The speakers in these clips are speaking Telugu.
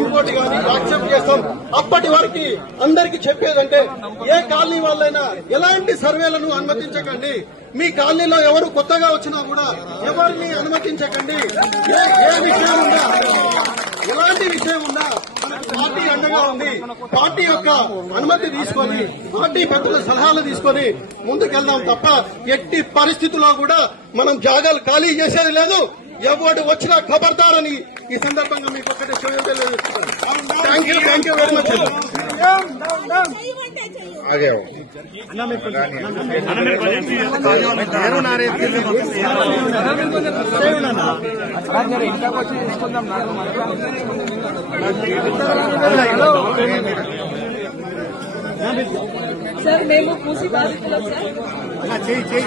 ఇంకోటి కానీ యాక్సెప్ట్ చేస్తాం. అప్పటి వరకు అందరికి చెప్పేదంటే ఏ కాలనీ వాళ్ళైనా ఎలాంటి సర్వేలను అనుమతించకండి. మీ కాలనీలో ఎవరు కొత్తగా వచ్చినా కూడా ఎవరిని అనుమతించకండి. ఏ ఏ విషయం ఉన్నా ఎలాంటి విషయం ఉన్నా పార్టీ అండగా ఉంది పార్టీ యొక్క అనుమతి తీసుకొని పార్టీ పెద్దల సలహాలు తీసుకొని ముందుకెళ్దాం తప్ప ఎట్టి పరిస్థితుల్లో కూడా మనం జాగాలు ఖాళీ చేసేది లేదు. ఎవడు వచ్చినా ఖబర్దారని ఈ సందర్భంగా మీకు ఒకటి సార్ మేము పూసి బాధితులం సార్. చేయి చేయి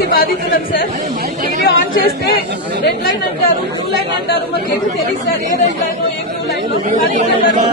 చేసి బాధితులం సార్. టీవీ ఆన్ చేస్తే రెడ్ లైన్ అంటారు బ్లూ లైన్ అంటారు మాకు ఏమి తెలియదు సార్ ఏ రెడ్ లైన్ ఏ బ్లూ లైన్ కానీ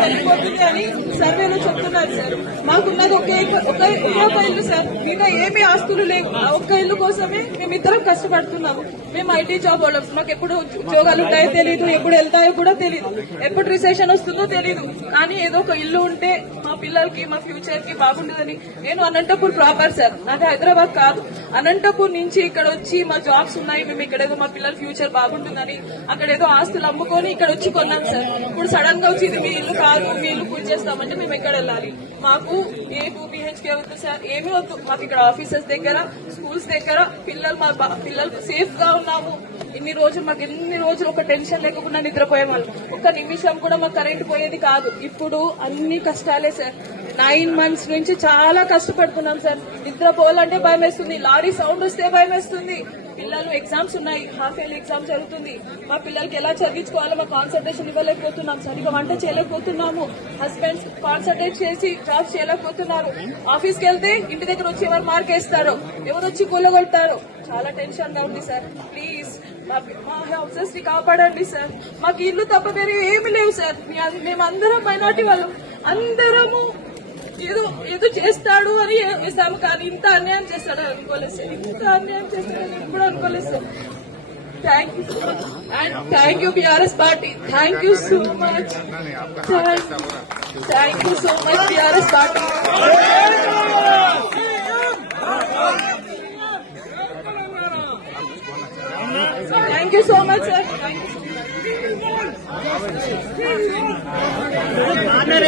వెళ్ళిపోతుంది అని సర్వేలో చెప్తున్నారు సార్. మాకున్నది ఒకే ఒక ఒక ఇల్లు సార్. మిగతా ఏమీ ఆస్తులు లేవు. ఒక్క ఇల్లు కోసమే మేమిద్దరం కష్టపడుతున్నాము. మేము ఐటీ జాబ్ వాళ్ళం. మాకు ఎప్పుడు ఉద్యోగాలు ఉంటాయో తెలియదు ఎప్పుడు వెళ్తాయో కూడా తెలియదు ఎప్పుడు రిసెషన్ వస్తుందో తెలియదు కానీ ఏదో ఒక ఇల్లు ఉంటే మా పిల్లలకి మా ఫ్యూచర్కి బాగుంటుందని నేను అనంతపూర్ ప్రాపర్ సార్. నాది హైదరాబాద్ కాదు. అనంతపూర్ నుంచి ఇక్కడ వచ్చి మా జాబ్స్ ఉన్నాయి మేము ఇక్కడేదో మా పిల్లల ఫ్యూచర్ బాగుంటుందని అక్కడ ఏదో ఆస్తులు అమ్ముకొని ఇక్కడ వచ్చి కొన్నాం సార్. ఇప్పుడు సడన్గా వచ్చి ఇది మీ ఇల్లు కాదు మీ ఇల్లు పూజ చేస్తామంటే మేము ఎక్కడ వెళ్ళాలి? మాకు ఏ టూ బిహెచ్కే వద్దు సార్ ఏమీ వద్దు. మాకు ఇక్కడ ఆఫీసెస్ దగ్గర స్కూల్స్ దగ్గర పిల్లలు మా బా- పిల్లలు సేఫ్గా ఉన్నాము. ఇన్ని రోజులు మాకు ఎన్ని రోజులు ఒక టెన్షన్ లేకుండా నిద్రపోయే వాళ్ళు ఒక్క నిమిషం కూడా మాకు కరెంట్ పోయేది కాదు. ఇప్పుడు అన్ని కష్టాలే సార్. నైన్ మంత్స్ నుంచి చాలా కష్టపడుతున్నాం సార్. నిద్రపోవాలంటే భయం వేస్తుంది లారీ సౌండ్ వస్తే భయం వేస్తుంది పిల్లలు ఎగ్జామ్స్ ఉన్నాయి. హాఫ్ ఇయర్లీ ఎగ్జామ్ జరుగుతుంది. మా పిల్లలకి ఎలా చదివించుకోవాలో మా కాన్సన్ట్రేషన్ ఇవ్వలేకపోతున్నాం. సరిగా వంట చేయలేకపోతున్నాము. హస్బెండ్స్ కాన్సన్ట్రేట్ చేసి జాబ్ చేయలేకపోతున్నారు. ఆఫీస్కి వెళ్తే ఇంటి దగ్గర వచ్చి ఎవరు మార్క్ వేస్తారు ఎవరు వచ్చి కూలగొడతారు? చాలా టెన్షన్గా ఉంది సార్. ప్లీజ్ మా హౌసెస్ని కాపాడండి సార్. మాకు ఇల్లు తప్ప వేరే ఏమి లేవు సార్. మేమందరం మైనార్టీ వాళ్ళం. అందరము ఏదో ఏదో చేస్తాడు అని వేసాము కానీ ఇంత అన్యాయం చేస్తాడు అనుకోలేదు. సార్ ఇంత అన్యాయం చేస్తాడని ఎప్పుడు అనుకోలేదు. Sir thank you so much and thank you BRS party thank you so much thank you so much BRS party thank you so much sir thank you